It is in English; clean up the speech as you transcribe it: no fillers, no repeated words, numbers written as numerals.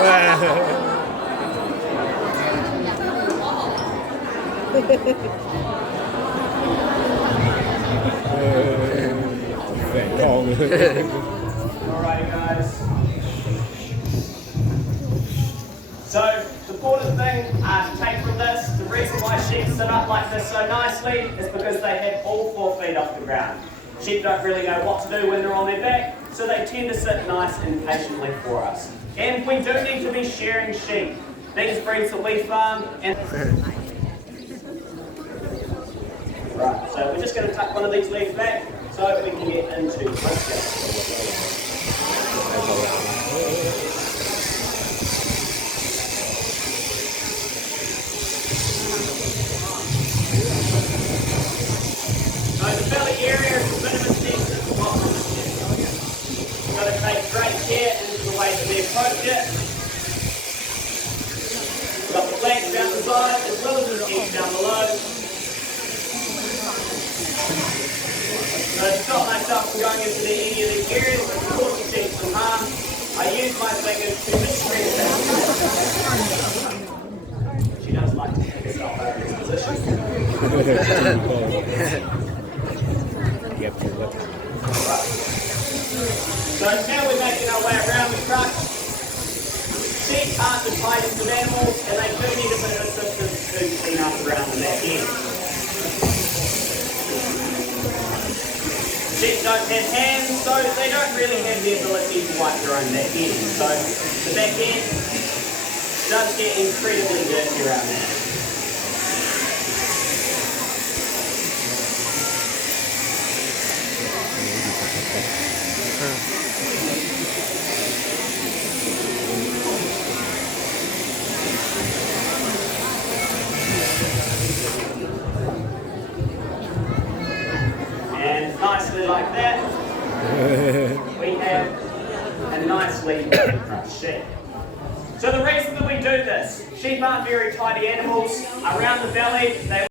Alrighty guys. So the important thing to take from this, the reason why sheep sit up like this so nicely is because they have all 4 feet off the ground. Sheep don't really know what to do when they're on their back, so they tend to sit nice and patiently for us. And we do need to be sharing sheep. These breeds that we farm and right, so we're just going to tuck one of these legs back so we can get into posture. So the belly area is a bit of a sensitive spot on the chest. You've got to take great care into the way that they approach it. We've got the flanks down the side as well as the cheeks down below. So to stop myself from going into any of these areas that can cause the sheep some harm, I use my fingers to distress that. She does like to pick herself over this position. So now we're making our way around the truck. Sheep aren't the tightest of animals and they do need a bit of assistance to clean up around the back end. Sheep don't have hands, so they don't really have the ability to wipe their own back end. So the back end does get incredibly dirty around there. And nicely like that, we have a nicely crushed sheep. So the reason that we do this, sheep aren't very tidy animals. Around the belly, they